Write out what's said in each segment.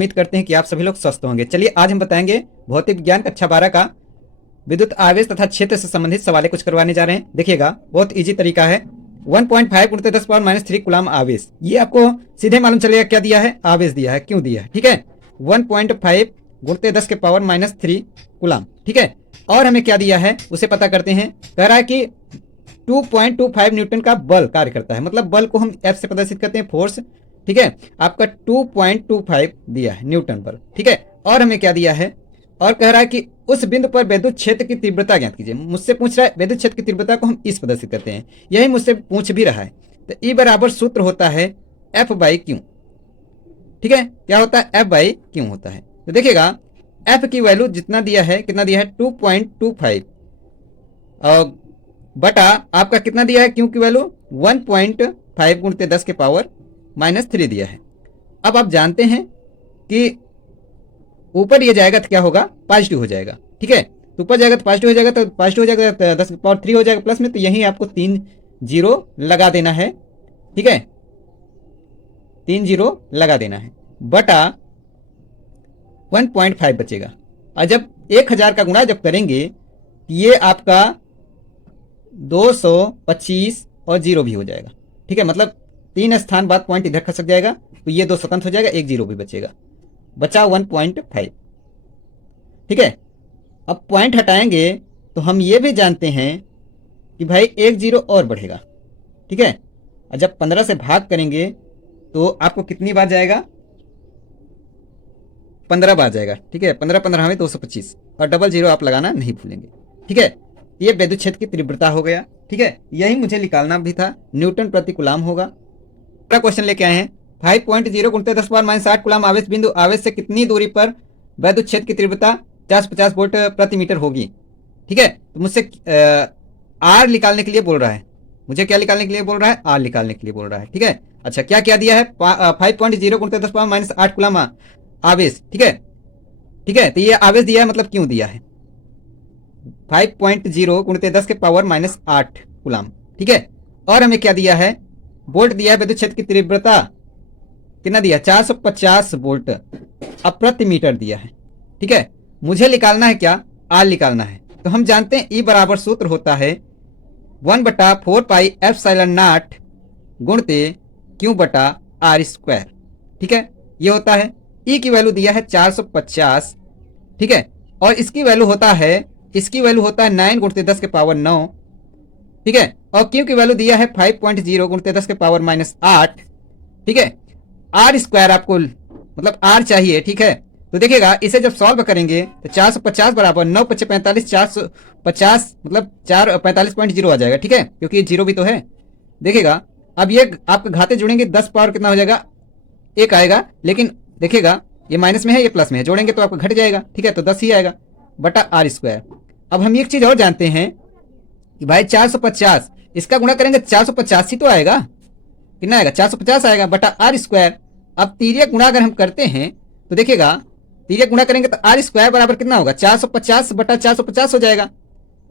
उम्मीद करते हैं कि आप सभी लोग स्वस्थ होंगे। चलिए आज हम बताएंगे भौतिक विज्ञान कक्षा 12 का विद्युत आवेश तथा क्षेत्र से संबंधित सवाल कुछ करवाने जा रहे हैं। देखिएगा, बहुत इजी तरीका है। 1.5 × 10⁻³ कूलाम आवेश, ये आपको सीधे मालूम चलेगा क्या दिया है, आवेश दिया है, क्यों दिया है। ठीक है, 1.5 × 10⁻³ कूलाम। ठीक है, और हमें क्या दिया है उसे पता करते हैं। कह रहा है कि 2.25 न्यूटन का बल कार्य करता है, मतलब बल को हम F से प्रदर्शित करते हैं, फोर्स। ठीक है, आपका 2.25 दिया है न्यूटन पर। ठीक है, और हमें क्या दिया है, और कह रहा है कि उस बिंदु पर विद्युत क्षेत्र की तीव्रता ज्ञात कीजिए। मुझसे पूछ रहा है विद्युत क्षेत्र की तीव्रता को हम इस प्रदर्शित करते हैं, यही मुझसे पूछ भी रहा है। तो E बराबर सूत्र होता है F/Q। ठीक है, क्या होता है, F/Q होता है। तो देखिएगा, F की वैल्यू जितना दिया है, कितना दिया है 2.25 और बटा आपका कितना दिया है, Q की वैल्यू 1.5 × 10⁻³ दिया है। अब आप जानते हैं कि ऊपर ये जाएगा तो क्या होगा, पॉजिटिव हो जाएगा। ठीक है, तो ऊपर जाएगा तो पॉजिटिव हो जाएगा, तो पॉजिटिव हो जाएगा तो 10⁻³ हो जाएगा प्लस में, तो यहीं आपको 3 0 लगा देना है। ठीक है, 3 0 लगा देना है, बटा 1.5 बचेगा। और जब 1000 का गुणा जब करेंगे ये आपका 225 और 0 भी हो जाएगा। ठीक है, मतलब 3 स्थान बाद पॉइंट इधर खसक जाएगा, तो ये 2 स्वतंत्र हो जाएगा, एक 0 भी बचेगा, बचा 1.5। ठीक है, अब पॉइंट हटाएंगे तो हम ये भी जानते हैं कि भाई एक 0 और बढ़ेगा। ठीक है, और जब 15 से भाग करेंगे तो आपको कितनी बार जाएगा, 15 बार जाएगा। ठीक है, 15 15 में 225 और डबल 0 आप लगाना नहीं भूलेंगे। ठीक है, ये विद्युत क्षेत्र की तीव्रता हो गया। ठीक है, यही मुझे निकालना भी था, न्यूटन प्रति कूलाम होगा। अगला क्वेश्चन लेके आए हैं, 5.0 × 10⁻⁸ कूलाम आवेश बिंदु आवेश से कितनी दूरी पर विद्युत क्षेत्र की तीव्रता 50 वोल्ट प्रति मीटर होगी। ठीक है, तो मुझसे आर निकालने के लिए बोल रहा है, मुझे क्या निकालने के लिए बोल रहा है, आर निकालने के लिए बोल रहा है। ठीक है, अच्छा क्या क्या दिया है, 5.0 × 10⁻⁸ कूलाम आवेश। ठीक है, ठीक है, तो ये आवेश दिया है, मतलब क्यों दिया है, 5.0 × 10⁻⁸ कूलाम। ठीक है, और हमें क्या दिया है, वोल्ट दिया है, विद्युत क्षेत्र की तीव्रता कितना दिया, 450 वोल्ट अब प्रति मीटर दिया है। ठीक है, मुझे निकालना है क्या, आर निकालना है। तो हम जानते हैं E बराबर सूत्र होता है 1/4πε0 गुणते Q/r²। ठीक है, ये होता है, E की वैल्यू दिया है 450। ठीक है, और इसकी वैल्यू होता है 9 × 10⁻⁹। ठीक है, और Q की वैल्यू दिया है 5.0 × 10⁻⁸। ठीक है, r² आपको मतलब r चाहिए। ठीक है, तो देखिएगा इसे जब सॉल्व करेंगे तो 450 बराबर 9 × 5 = 45, 450 मतलब 45.0 आ जाएगा। ठीक है, क्योंकि ये 0 भी तो है। देखिएगा, अब ये आपके घाते जुड़ेंगे, 10 पावर कितना हो जाएगा, 1 आएगा, लेकिन देखिएगा ये माइनस में है, ये प्लस में है, जोड़ेंगे तो आपको घट जाएगा। ठीक है, तो 10 ही आएगा, बटा r²। अब हम एक चीज और जानते हैं कि भाई 450 इसका गुणा करेंगे 485 तो आएगा, कितना आएगा, 450 आएगा, बटा r²। अब तिर्यक गुणा अगर हम करते हैं तो देखिएगा, तिर्यक गुणा करेंगे तो r² बराबर कितना होगा, 450 बटा 450 हो जाएगा।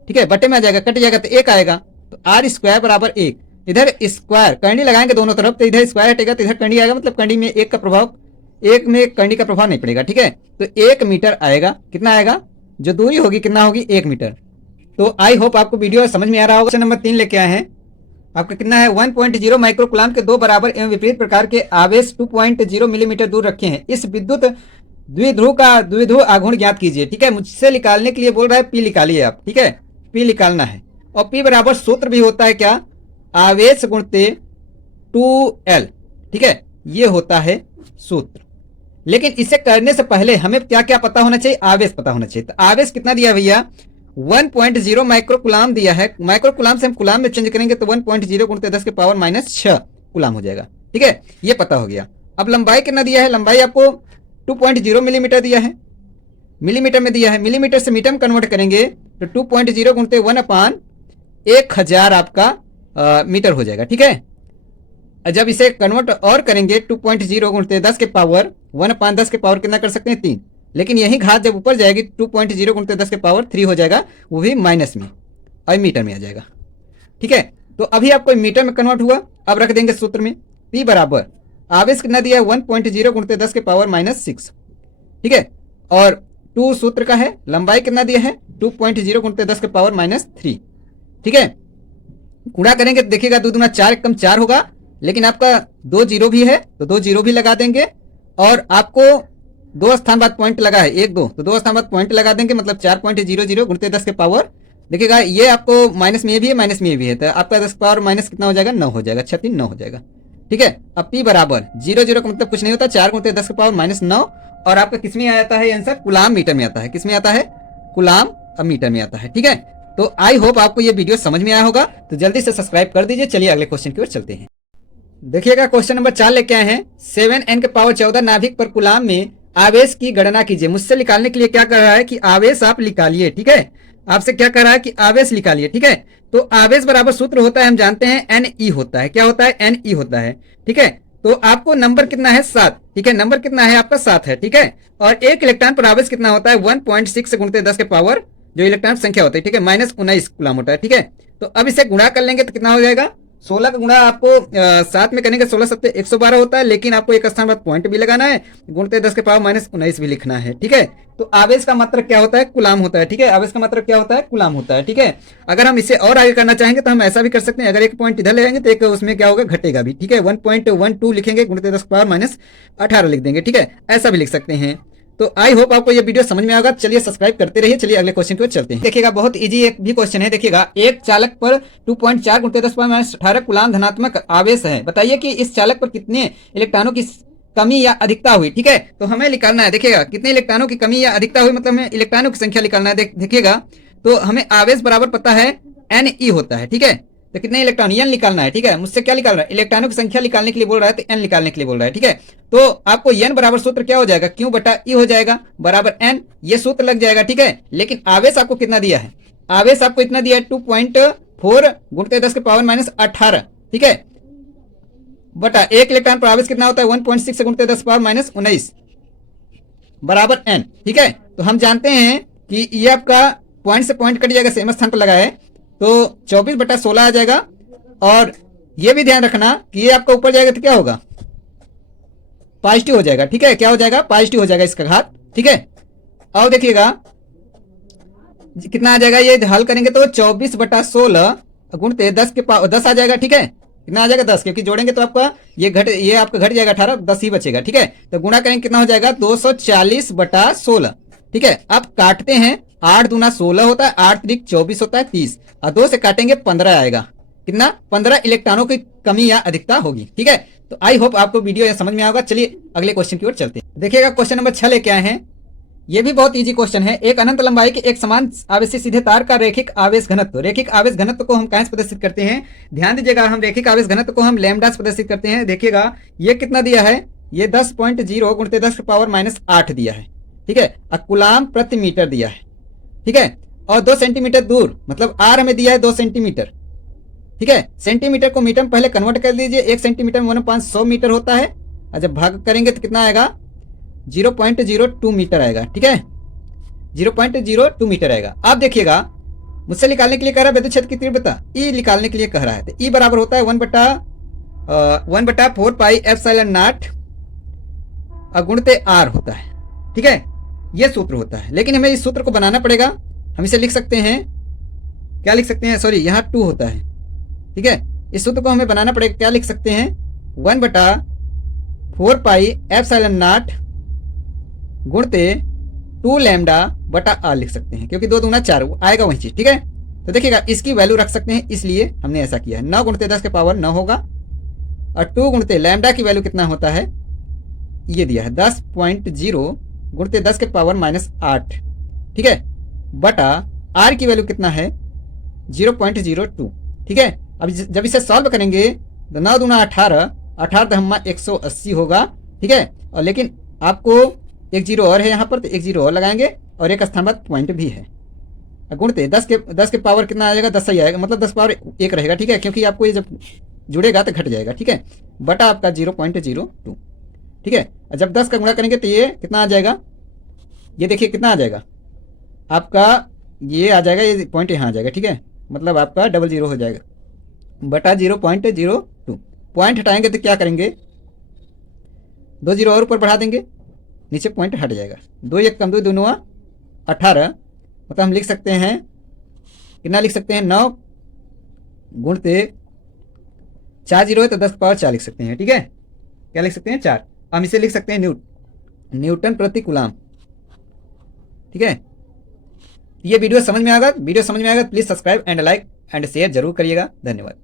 ठीक है, बटे में आ जाएगा, कट जाएगा तो 1 आएगा, तो r² बराबर 1। इधर स्क्वायर करनी लगाएंगे दोनों तरफ, तो इधर स्क्वायर हटेगा तो इधर करनी आएगा, मतलब करनी में 1 का प्रभाव, 1 में करनी का प्रभाव नहीं पड़ेगा। ठीक है, तो 1 मीटर आएगा, कितना आएगा, जो दूरी होगी कितना होगी, 1 मीटर। तो आई होप आपको वीडियो समझ में आ रहा होगा। क्वेश्चन नंबर 3 लेके आए हैं, आपका कितना है, 1.0 माइक्रो कूलाम के दो बराबर एवं विपरीत प्रकार के आवेश 2.0 मिलीमीटर दूर रखे हैं। इस विद्युत द्विध्रुव आघूर्ण ज्ञात कीजिए। ठीक है, मुझसे निकालने के लिए बोल रहा है, पी निकालिए आप। ठीक है, पी निकालना है, और पी बराबर सूत्र भी होता है क्या, आवेश गुणते 2L। ठीक है, ये होता है सूत्र। लेकिन इसे करने से पहले हमें क्या क्या पता होना चाहिए, आवेश पता होना चाहिए। तो आवेश कितना दिया भैया, 1.0 माइक्रो कूलाम दिया है। माइक्रो कूलाम से हम कूलाम में चेंज करेंगे तो 1.0 × 10⁻⁶ कूलाम हो जाएगा। ठीक है, ये पता हो गया। अब लंबाई कितना दिया है, लंबाई आपको 2.0 मिलीमीटर दिया है, मिलीमीटर में दिया है, मिलीमीटर से मीटर में कन्वर्ट करेंगे तो 2.0 × 1/1000 आपका मीटर हो जाएगा। ठीक है, जब इसे कन्वर्ट और करेंगे 2.0 × 1/10 कितना कर सकते हैं, 3। लेकिन यही घात जब ऊपर जाएगी 2.0 × 10⁻³ हो जाएगा, वो भी माइनस में और मीटर में आ जाएगा। ठीक है, तो अभी आपको मीटर में कन्वर्ट हुआ, अब रख देंगे सूत्र में, P बराबर आवेश कितना दिया है, 1.0 × 10⁻⁶ ठीक है। और 2 सूत्र का है, लंबाई कितना दिया है 2.0 गुणित 10 के पावर -3, ठीक है। गुणा करेंगे तो देखिएगा 2 दूना 4 एकम 4 होगा, लेकिन आपका 2 जीरो भी है तो 2 जीरो भी लगा देंगे, और आपको 2 स्थान बाद पॉइंट लगा है 1 2, तो 2 स्थान बाद पॉइंट लगा देंगे, मतलब 4.00 गुणित 10 के पावर, देखिएगा ये आपको माइनस में ये भी है माइनस में ये भी है, तो आपका 10 पावर माइनस कितना हो जाएगा 9 हो जाएगा, 6 3 9 हो जाएगा, ठीक है। अब P बराबर 0 का मतलब कुछ नहीं होता, 4 गुणित 10 के पावर -9, और आपका किस में आता है आंसर, कुलाम मीटर में आता है, किस में आता है, कुलाम मीटर में आता है, ठीक है। तो आई होप आपको ये वीडियो समझ में आया होगा, तो जल्दी से सब्सक्राइब कर दीजिए। चलिए अगले क्वेश्चन की ओर चलते हैं। देखिएगा क्वेश्चन नंबर 4 लेके आए हैं, 7n के पावर 14 नाभिक पर कुलाम में आवेश की गणना कीजिए। मुझसे निकालने के लिए क्या कर रहा है कि आवेश आप निकालिए, ठीक है। आपसे क्या कर रहा है कि आवेश निकालिए, ठीक है। तो आवेश बराबर सूत्र होता है, हम जानते हैं Ne होता है, क्या होता है Ne होता है, ठीक है। तो आपको नंबर कितना है 7, ठीक है, नंबर कितना है आपका 7 है, ठीक है। और एक इलेक्ट्रॉन पर आवेश कितना होता है 1.6 गुणित 10 के पावर जो इलेक्ट्रॉन संख्या होती है, ठीक है, -19 कूलम होता है, ठीक है। तो अब इसे गुणा कर लेंगे तो कितना हो जाएगा, 16 का गुणा आपको 7 में करेंगे, 16 7 112 होता है, लेकिन आपको एक स्थान बाद पॉइंट भी लगाना है, गुणित 10 के पावर -19 भी लिखना है, ठीक है। तो आवेश का मात्रक क्या होता है, कुलाम होता है, ठीक है। आवेश का मात्रक क्या होता है, कुलाम होता है, ठीक है। अगर हम इसे और आगे करना चाहेंगे तो हम ऐसा भी कर सकते हैं, अगर एक पॉइंट इधर ले जाएंगे तो एक उसमें क्या होगा, घटेगा भी, ठीक है। 1.12 लिखेंगे, गुणित 10 के पावर -18 लिख देंगे, ठीक है, ऐसा भी लिख सकते हैं। तो आई होप आपको ये वीडियो समझ में आएगा। चलिए सब्सक्राइब करते रहिए। चलिए अगले क्वेश्चन की ओर चलते हैं। देखिएगा बहुत इजी एक भी क्वेश्चन है। देखिएगा एक चालक पर 2.4 गुणित 10 पावर -18 कूलाम धनात्मक आवेश है, बताइए कि इस चालक पर कितने इलेक्ट्रॉनों की कमी या अधिकता हुई, ठीक है। तो हमें निकालना है, देखिएगा कितने इलेक्ट्रॉनों की कमी या अधिकता हुई, मतलब हमें इलेक्ट्रॉनों की संख्या निकालना है। देखिएगा तो हमें आवेश बराबर पता है Ne होता है, ठीक है। तो कितने इलेक्ट्रॉन n निकालना है, ठीक है। मुझसे क्या निकाल रहा है, इलेक्ट्रॉनों की संख्या निकालने के लिए बोल रहा है, तो n निकालने के लिए बोल रहा है, ठीक है। तो आपको n बराबर सूत्र क्या हो जाएगा, Q बटा E हो जाएगा, बराबर n, ये सूत्र लग जाएगा, ठीक है। लेकिन आवेश आपको कितना दिया है, आवेश आपको इतना दिया है 2.4 गुणित 10 के पावर -18, ठीक है, बटा एक इलेक्ट्रॉन पर आवेश कितना होता है 1.6 गुणित 10 पावर -19 बराबर n, ठीक है। तो हम जानते हैं कि ये आपका पॉइंट से पॉइंट कट जाएगा, सेम स्थान पर लगा है, तो 24 बटा 16 आ जाएगा। और ये भी ध्यान रखना कि ये आपका ऊपर जाएगा तो क्या होगा, पॉजिटिव हो जाएगा, ठीक है। क्या हो जाएगा, पॉजिटिव हो जाएगा इसका घात, ठीक है। और देखिएगा कितना आ जाएगा, ये हल करेंगे तो 24 बटा 16 गुणित 10 के पावर 10 आ जाएगा, ठीक है। कितना आ जाएगा 10, क्योंकि जोड़ेंगे तो आपका ये आपका घट जाएगा 18, 10 ही बचेगा, ठीक है। तो गुणा करेंगे कितना हो जाएगा 240 बटा 16, ठीक है। अब काटते हैं, 8 दूना 16 होता है, 8 त्रिक 24 होता है 30, और 2 से काटेंगे 15 आएगा, कितना 15 इलेक्ट्रॉनों की कमी या अधिकता होगी, ठीक है। तो आई होप आपको वीडियो ये समझ में आएगा। चलिए अगले क्वेश्चन की ओर चलते हैं। देखिएगा क्वेश्चन नंबर 6 लेके आए हैं, ये भी बहुत इजी क्वेश्चन है। एक अनंत लंबाई के एक समान आवेशी सीधे तार का रैखिक आवेश घनत्व, रैखिक आवेश घनत्व को हम कहां से प्रदर्शित करते हैं, ध्यान दीजिएगा, हम रैखिक आवेश घनत्व को हम लैम्डा से प्रदर्शित करते हैं। देखिएगा ये कितना दिया है, ये 10.0 गुणित 10 के पावर -8 दिया है, ठीक है, और कूलाम प्रति मीटर दिया है, ठीक है। और 2 सेंटीमीटर दूर, मतलब R हमें दिया है 2 सेंटीमीटर, ठीक है। सेंटीमीटर को मीटर में पहले कन्वर्ट कर दीजिए, 1 सेंटीमीटर में 1/500 मीटर होता है, और जब भाग करेंगे तो कितना आएगा 0.02 मीटर आएगा, ठीक है, 0.02 मीटर आएगा। अब देखिएगा मुझसे निकालने के लिए कह रहा है विद्युत क्षेत्र की तीव्रता E निकालने के लिए कह रहा है, तो E बराबर होता है 1/4 पाई एप्सिलॉन नॉट गुणित R होता है, ठीक है, ये सूत्र होता है। लेकिन हमें इस सूत्र को बनाना पड़ेगा, हम इसे लिख सकते हैं, क्या लिख सकते हैं, सॉरी यहाँ 2 होता है, ठीक है। इस सूत्र को हमें बनाना पड़ेगा, क्या लिख सकते हैं 1/4 पाई एप्सिलॉन नॉट गुणित 2 लैम्डा बटा R लिख सकते हैं, क्योंकि 2 दूना 4 आएगा वही चीज, ठीक है। तो देखिएगा इसकी वैल्यू रख सकते हैं, इसलिए हमने ऐसा किया है। 9 गुणित 10 के पावर 9 होगा, और 2 गुणित लैम्डा की वैल्यू कितना होता है, ये दिया है 10.0 गुणित 10 के पावर -8, ठीक है, बटा R की वैल्यू कितना है 0.02, ठीक है। अब जब इसे सॉल्व करेंगे तो 9 दूना 18, 18 दहम्मा 180 होगा, ठीक है। और लेकिन आपको एक जीरो और है यहाँ पर, तो एक जीरो और लगाएंगे, और एक स्थान बाद पॉइंट भी है। गुणित 10 के पावर कितना आ जाएगा, 10 ही आएगा, मतलब 10 पावर 1 रहेगा, ठीक है, क्योंकि आपको ये जब जुड़ेगा तो घट जाएगा, ठीक है, बटा आपका 0.02, ठीक है। जब 10 का गुणा करेंगे तो ये कितना आ जाएगा, ये देखिए कितना आ जाएगा आपका, ये आ जाएगा, ये पॉइंट यहाँ आ जाएगा, ठीक है, मतलब आपका 00 हो जाएगा, बटा 0.02। पॉइंट हटाएंगे तो क्या करेंगे, 2 जीरो और ऊपर बढ़ा देंगे, नीचे पॉइंट हट जाएगा। 2 एक कम 2 2 18, मतलब हम लिख सकते हैं, कितना लिख सकते हैं, 9 गुणते 4 जीरो है तो 10 की पावर 4 लिख सकते हैं। ठीक है, क्या लिख सकते हैं, 4। हम इसे लिख सकते हैं न्यूटन प्रति कूलाम। ठीक है, ये वीडियो समझ में आएगा, please subscribe and like and share जरूर करिएगा। धन्यवाद।